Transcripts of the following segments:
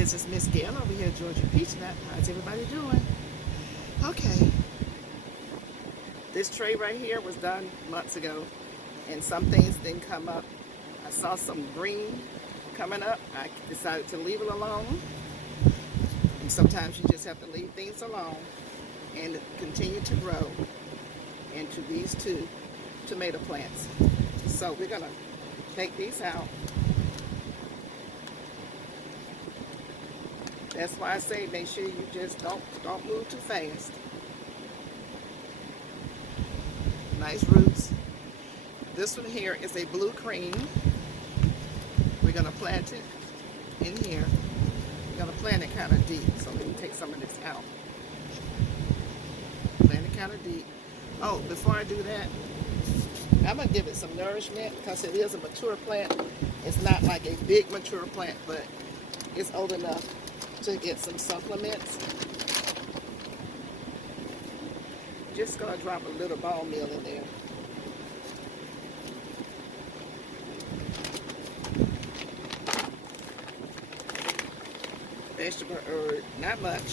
This is Miss Gail over here at Georgia Peachnut. How's everybody doing? Okay. This tray right here was done months ago, and some things didn't come up. I saw some green coming up. I decided to leave it alone. And sometimes you just have to leave things alone and continue to grow into these two tomato plants. So we're gonna take these out. That's why I say make sure you just don't move too fast. Nice roots. This one here is a blue cream. We're gonna plant it in here. We're gonna plant it kind of deep. So let me take some of this out. Plant it kind of deep. Oh, before I do that, I'm gonna give it some nourishment because it is a mature plant. It's not like a big mature plant, but it's old enough to get some supplements. Just gonna drop a little bone meal in there. Vegetable herb, not much.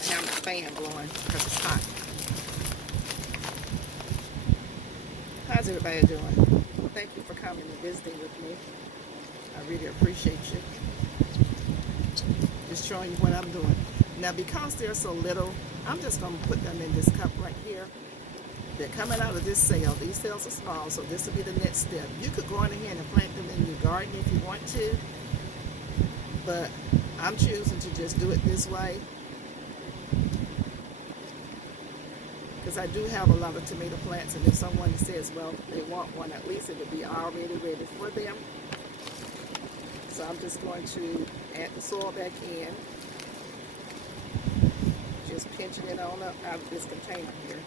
I have my fan blowing because it's hot. How's everybody doing? Thank you for coming and visiting with me. I really appreciate you. Just showing you what I'm doing. Now because they're so little, I'm just going to put them in this cup right here. They're coming out of this cell. These cells are small, so this will be the next step. You could go in here and plant them in your garden if you want to, but I'm choosing to just do it this way because I do have a lot of tomato plants, and if someone says, well, they want one, at least it would be already ready for them. So I'm just going to add the soil back in, just pinching it on up out of this container here.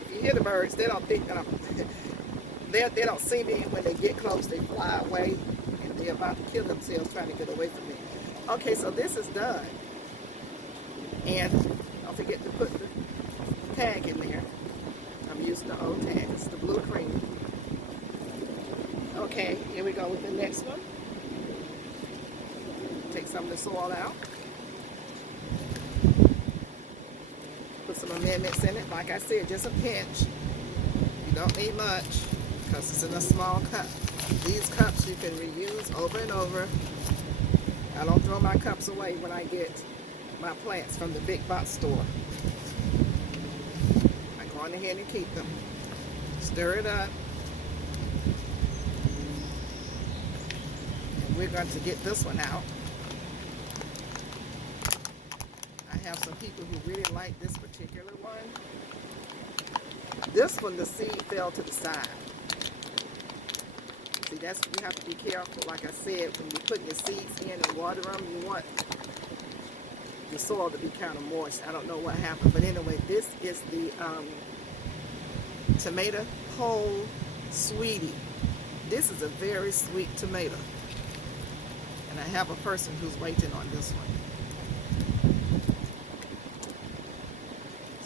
If you hear the birds, they don't think they don't see me. When they get close, they fly away, and they're about to kill themselves trying to get away from me. Okay, so this is done. And don't forget to put the tag in there. I'm using the old tag. It's the blue cream. Okay, here we go with the next one. Take some of the soil out. Put some amendments in it. Like I said, just a pinch. You don't need much because it's in a small cup. These cups you can reuse over and over. I don't throw my cups away when I get my plants from the big box store. I go on ahead and keep them. Stir it up. And we're going to get this one out. I have some people who really like this particular one. This one, the seed fell to the side. See, that's, you have to be careful. Like I said, when you're putting your seeds in and water them, you want the soil to be kind of moist. I don't know what happened, but anyway, this is the tomato whole sweetie. This is a very sweet tomato, and I have a person who's waiting on this one.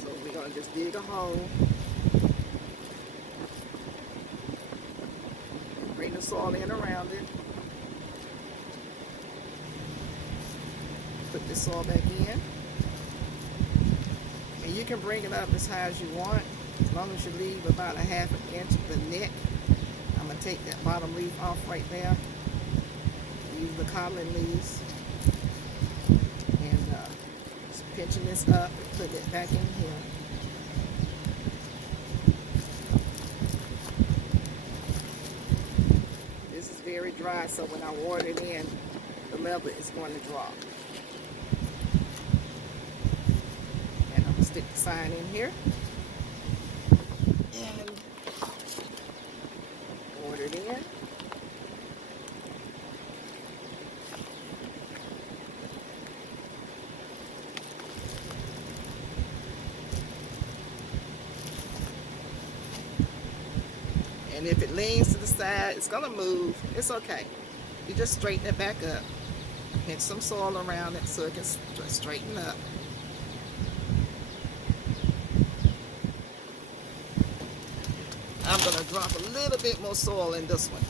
So we're gonna just dig a hole, bring the soil in around it. Put this soil back in, and you can bring it up as high as you want, as long as you leave about a ½ an inch of the neck. I'm going to take that bottom leaf off right there, use the gailenne leaves, and just pinching this up and put it back in here. This is very dry, so when I water it in, the level is going to drop. Stick the sign in here and water it in. And if it leans to the side, it's gonna move. It's okay. You just straighten it back up. Pinch some soil around it so it can straighten up. drop a little bit more soil in this one.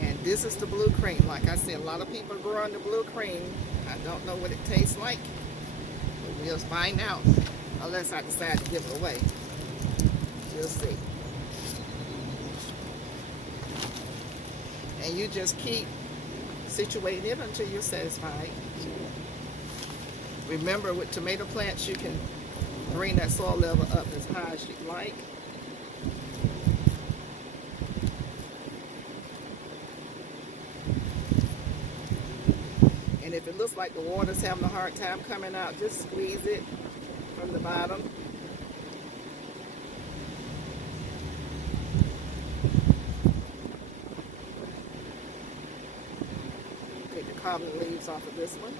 And this is the blue cream. Like I said, a lot of people are growing the blue cream. I don't know what it tastes like, but we'll find out, unless I decide to give it away. We'll see. And you just keep situating it until you're satisfied. Remember, with tomato plants, you can bring that soil level up as high as you'd like. And if it looks like the water's having a hard time coming out, just squeeze it from the bottom. Take the common leaves off of this one.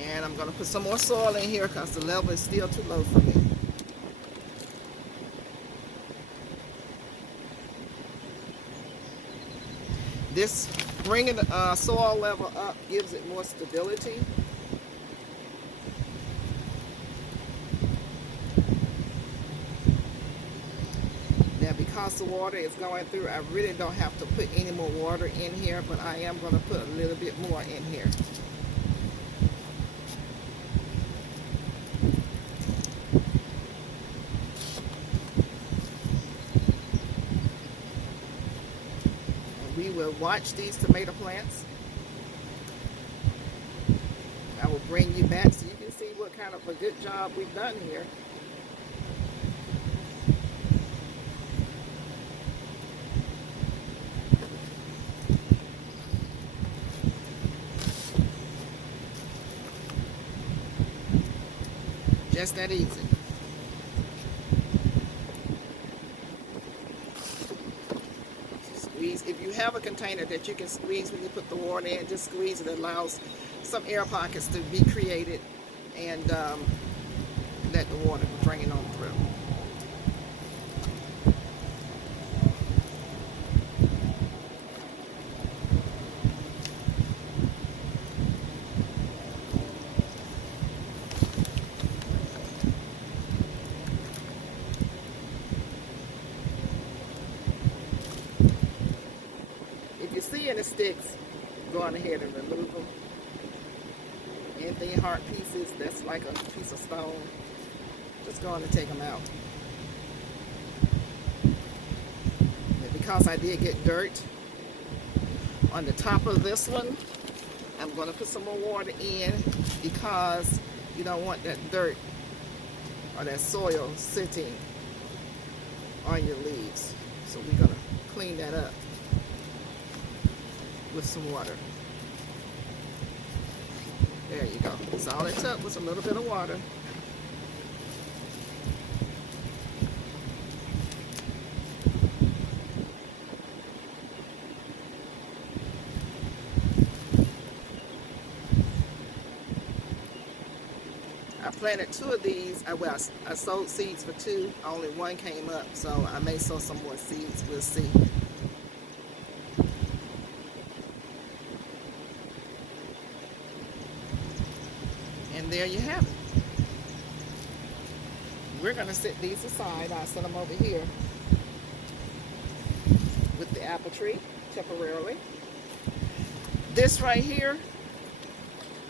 And I'm going to put some more soil in here because the level is still too low for me. This bringing the soil level up gives it more stability. Now, because the water is going through, I really don't have to put any more water in here, but I am going to put a little bit more in here. We will watch these tomato plants. I will bring you back so you can see what kind of a good job we've done here. Just that easy. Squeeze. If you have a container that you can squeeze when you put the water in, just squeeze it. It allows some air pockets to be created, and let the water bring it on through. If you see any sticks, go on ahead and remove them. Anything hard pieces, that's like a piece of stone, just go on and take them out. And because I did get dirt on the top of this one, I'm going to put some more water in because you don't want that dirt or that soil sitting on your leaves. So we're going to clean that up with some water. There you go. That's all it took was a little bit of water. I planted 2 of these. I sowed seeds for 2. Only 1 came up, so I may sow some more seeds. We'll see. And there you have it. We're going to set these aside. I'll set them over here with the apple tree temporarily. This right here,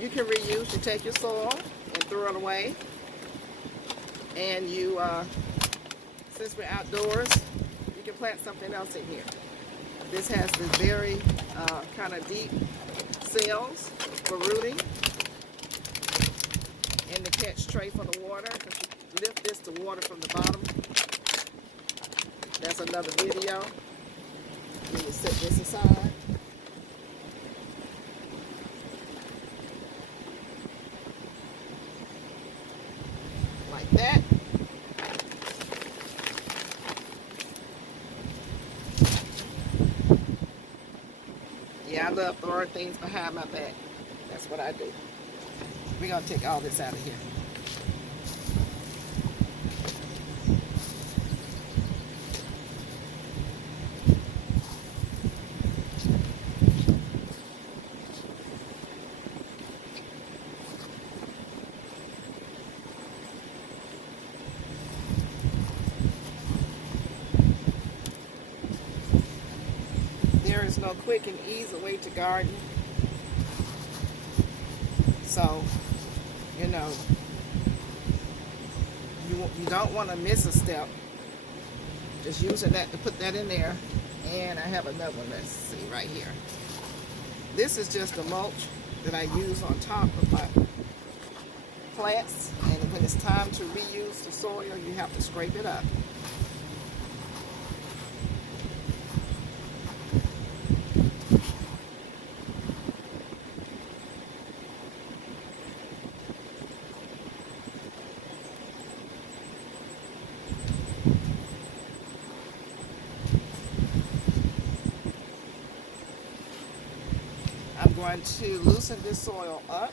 you can reuse. You take your soil and throw it away. And you, since we're outdoors, you can plant something else in here. This has the very kind of deep cells for rooting. And the catch tray for the water. If you lift this to water from the bottom, that's another video. We will set this aside. Like that. Yeah, I love throwing things behind my back. That's what I do. We're going to take all this out of here. There's no quick and easy way to garden. So, you know, you don't want to miss a step. Just using that to put that in there. And I have another one, let's see, right here. This is just the mulch that I use on top of my plants. And when it's time to reuse the soil, you have to scrape it up. I'm going to loosen this soil up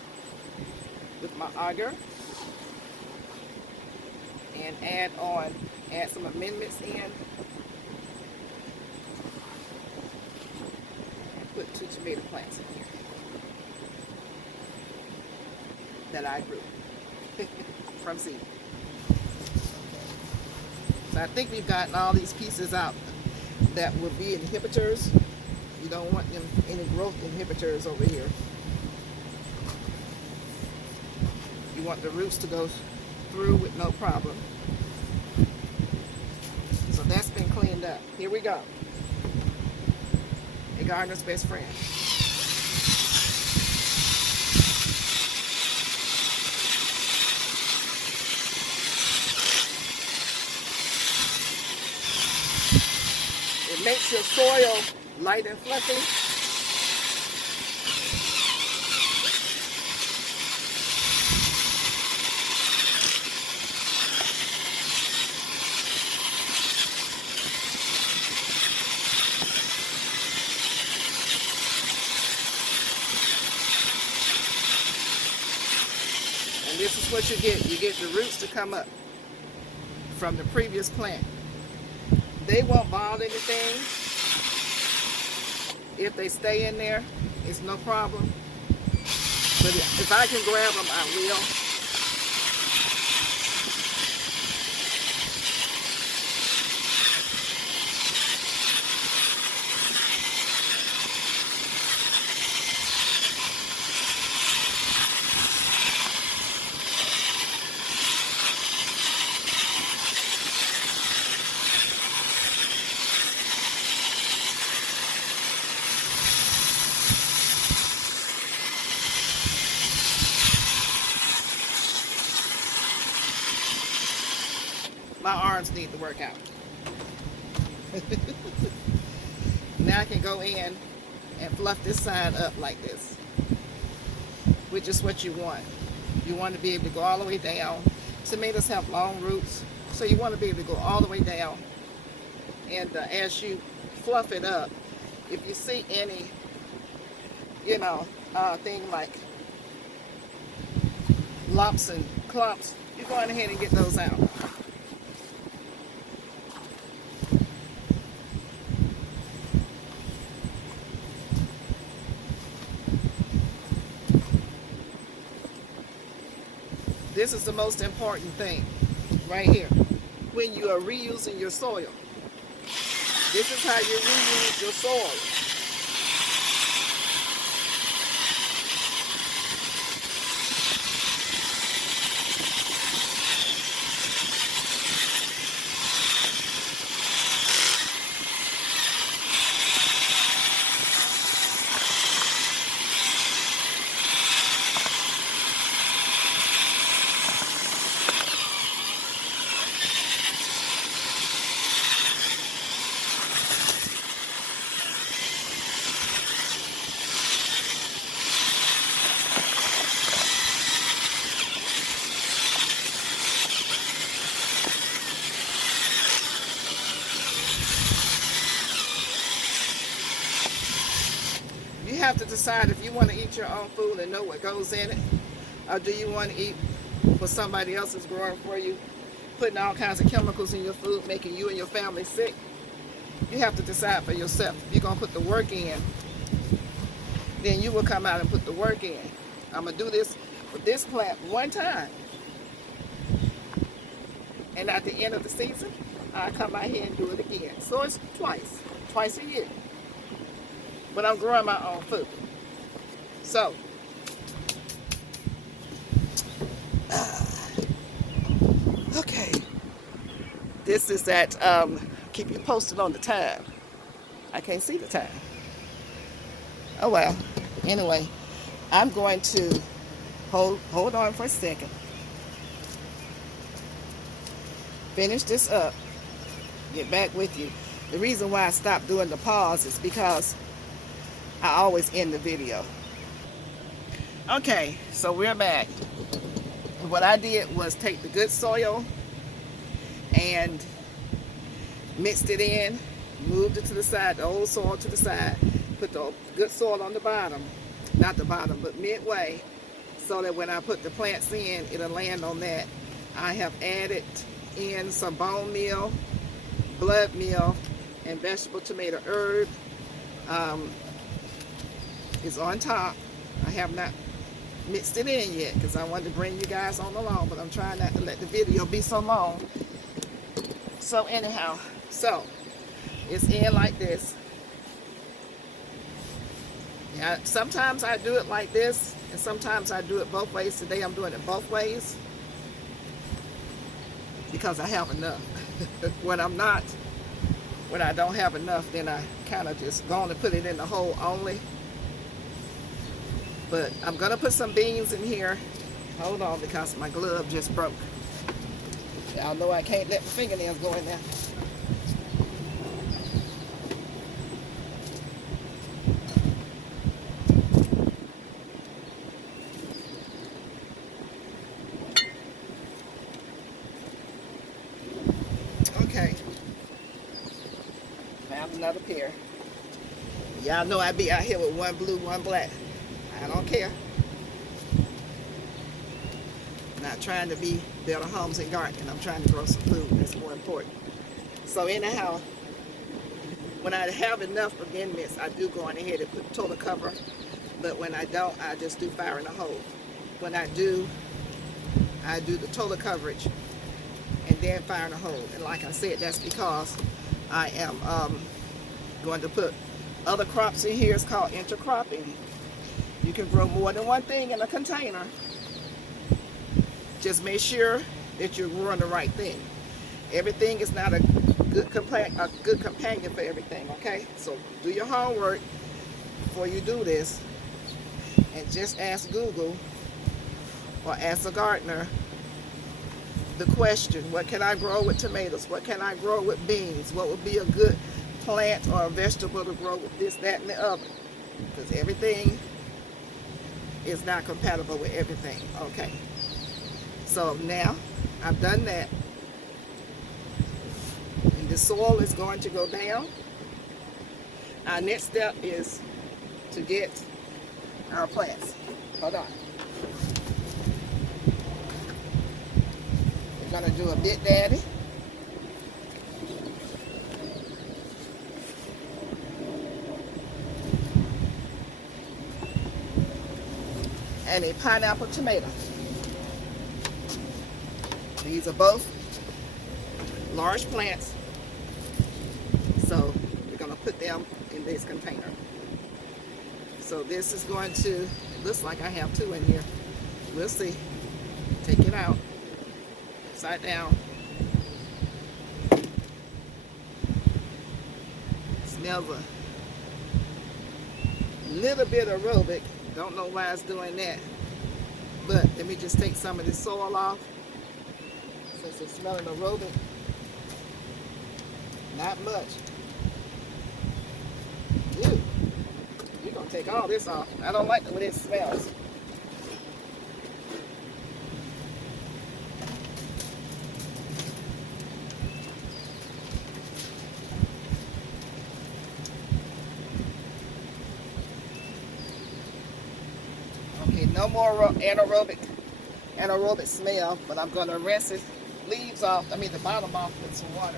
with my auger and add some amendments in, and put 2 tomato plants in here that I grew from seed. So I think we've gotten all these pieces out that would be inhibitors. You don't want them any growth inhibitors over here. You want the roots to go through with no problem. So that's been cleaned up. Here we go. A gardener's best friend. It makes your soil light and fluffy. And this is what you get. You get the roots to come up from the previous plant. They won't bother anything. If they stay in there, it's no problem. But if I can grab them, I will. My arms need to work out. Now I can go in and fluff this side up like this, which is what you want. You want to be able to go all the way down. Tomatoes have long roots, so you want to be able to go all the way down. And as you fluff it up, if you see any, thing like lumps and clumps, you go on ahead and get those out. This is the most important thing right here when you are reusing your soil. This is how you reuse your soil. You have to decide if you want to eat your own food and know what goes in it, or do you want to eat what somebody else is growing for you, putting all kinds of chemicals in your food, making you and your family sick. You have to decide for yourself. If you're going to put the work in, then you will come out and put the work in. I'm going to do this with this plant one time. And at the end of the season, I'll come out here and do it again. So it's twice a year. but I'm growing my own food. So, okay. This is that, keep you posted on the time. I can't see the time. Oh well. Anyway, I'm going to hold on for a second. Finish this up. Get back with you. The reason why I stopped doing the pause is because I always end the video. Okay, so we're back. What I did was take the good soil and mixed it in, moved it to the side, the old soil to the side, put the good soil on the bottom, not the bottom, but midway, so that when I put the plants in, it'll land on that. I have added in some bone meal, blood meal, and vegetable tomato herb. Is on top. I have not mixed it in yet because I wanted to bring you guys on along, but I'm trying not to let the video be so long. So anyhow, so it's in like this. Yeah, sometimes I do it like this, and sometimes I do it both ways. Today I'm doing it both ways because I have enough. When I don't have enough, then I kind of just go on and put it in the hole only. But I'm gonna put some beans in here. Hold on, because my glove just broke. Y'all know I can't let the fingernails go in there. Okay. Found another pair. Y'all know I be out here with one blue, one black. I don't care. I'm not trying to be Better Homes and Gardening. I'm trying to grow some food. That's more important. So anyhow, when I have enough amendments, I do go on ahead and put total cover. But when I don't, I just do fire in the hole. When I do the total coverage and then fire in the hole. And like I said, that's because I am going to put other crops in here. It's called intercropping. You can grow more than one thing in a container. Just make sure that you're growing the right thing. Everything is not a good companion for everything, okay? So do your homework before you do this, and just ask Google or ask a gardener the question, what can I grow with tomatoes? What can I grow with beans? What would be a good plant or a vegetable to grow with this, that, and the other? Because everything is not compatible with everything. Okay, so now I've done that, and the soil is going to go down. Our next step is to get our plants. Hold on. We're going to do a bit daddy. And a pineapple tomato. These are both large plants, so we're going to put them in this container. So this is going to, looks like I have two in here. We'll see. Take it out, upside down. Smells a little bit aerobic. Don't know why it's doing that, but let me just take some of this soil off since it's smelling aerobic. Not much. Ew. You're gonna take all this off. I don't like the way it smells. Okay, no more anaerobic smell, but I'm gonna rinse it, leaves off, I mean the bottom off with some water.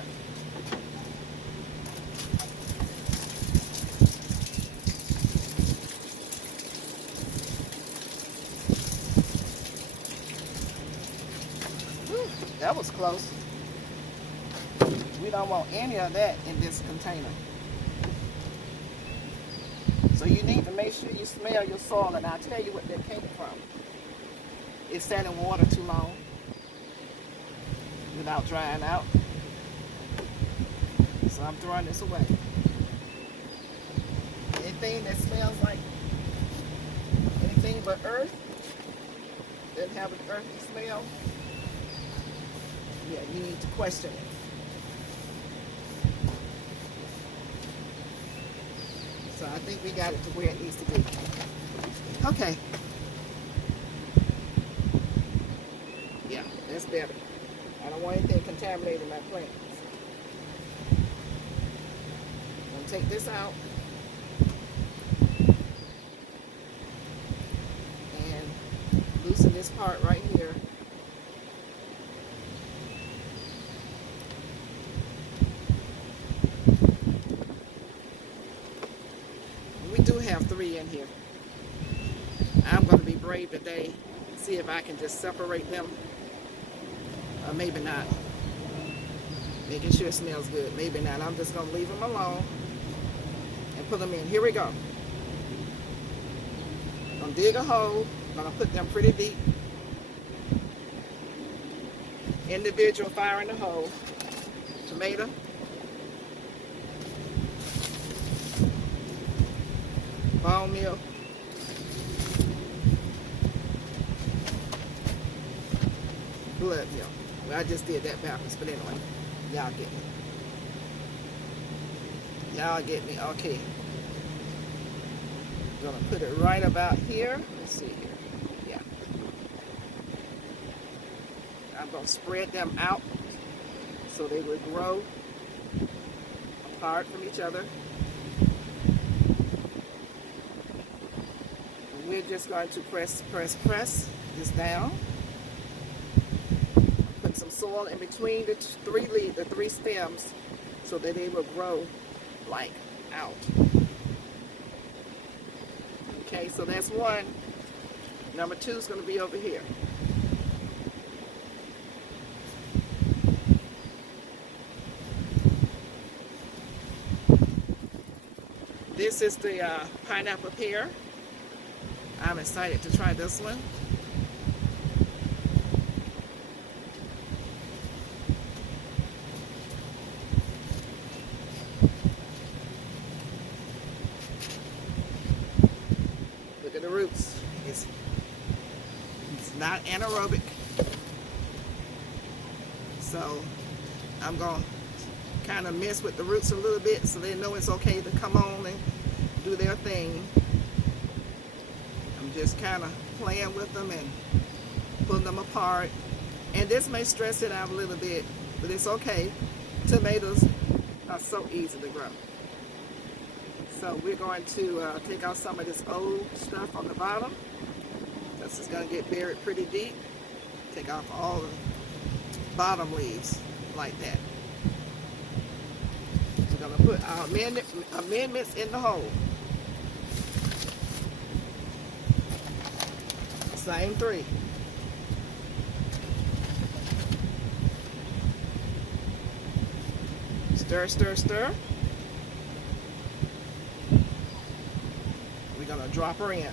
Whew, that was close. We don't want any of that in this container. So you need to make sure you smell your soil, and I'll tell you what that came from. It's sat in water too long without drying out. So I'm throwing this away. Anything that smells like anything but earth, that have an earthy smell, yeah, you need to question it. So I think we got it to where it needs to be. Okay. Yeah, that's better. I don't want anything contaminating my plants. I'm going to take this out. And loosen this part right here. We do have 3 in here. I'm going to be brave today. See if I can just separate them. Or maybe not. Making sure it smells good. Maybe not. I'm just going to leave them alone and put them in. Here we go. I'm going to dig a hole. I'm going to put them pretty deep. Individual fire in the hole. Tomato. Bone meal. Blood meal. Well, I just did that backwards, but anyway, y'all get me. Y'all get me. Okay. I'm gonna put it right about here. Let's see here. Yeah. I'm gonna spread them out so they will grow apart from each other. And we're just going to press this down. Put some soil in between the 3 stems so that they will grow like out. Okay, so that's 1. Number 2 is going to be over here. This is the pineapple pear. I'm excited to try this one. Look at the roots. It's not anaerobic. So I'm going to kind of mess with the roots a little bit so they know it's okay to come on and do their thing. I'm just kind of playing with them and pulling them apart. And this may stress it out a little bit, but it's okay. Tomatoes are so easy to grow. So we're going to take out some of this old stuff on the bottom. This is going to get buried pretty deep. Take off all the bottom leaves like that. We're going to put our amendments in the hole. Same 3. Stir, stir, stir. We're going to drop her in.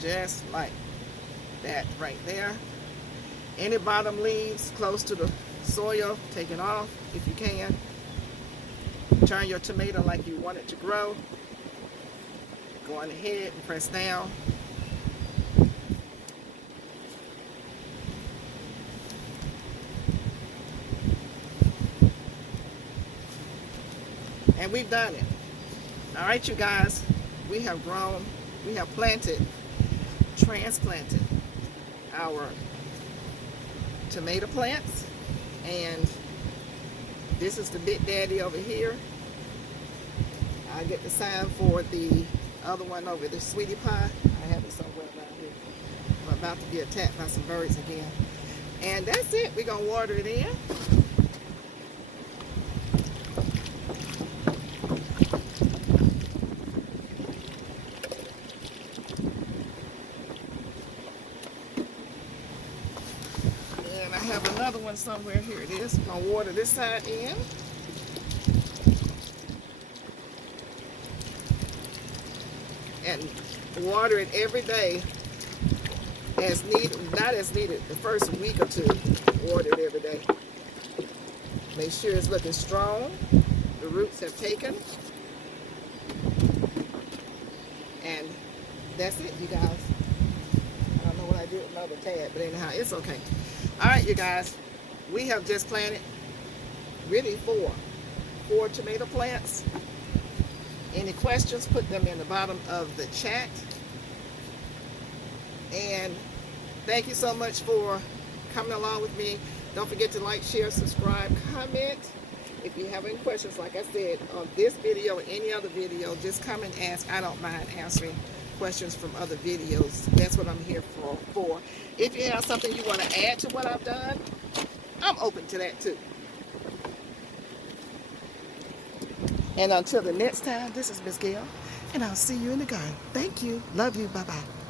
Just like that right there. Any bottom leaves close to the soil, take it off if you can. Turn your tomato like you want it to grow. Go on ahead and press down. And we've done it. All right, you guys, we have grown, we have transplanted our tomato plants, and this is the big daddy over here. I get the sign for the other one over, the sweetie pie. I have it somewhere around here. I'm about to be attacked by some birds again. And that's it. We're going to water it in. And I have another one somewhere. Here it is. I'm going to water this side in. and water it every day as needed, not as needed, the first week or two, water it every day. Make sure it's looking strong. The roots have taken. And that's it, you guys. I don't know what I did with another tad, but anyhow, it's okay. All right, you guys. We have just planted really four tomato plants. Any questions, put them in the bottom of the chat. And thank you so much for coming along with me. Don't forget to like, share, subscribe, comment. If you have any questions, like I said, on this video or any other video, just come and ask. I don't mind answering questions from other videos. That's what I'm here for. If you have something you want to add to what I've done, I'm open to that too. And until the next time, this is Miss Gail, and I'll see you in the garden. Thank you. Love you. Bye-bye.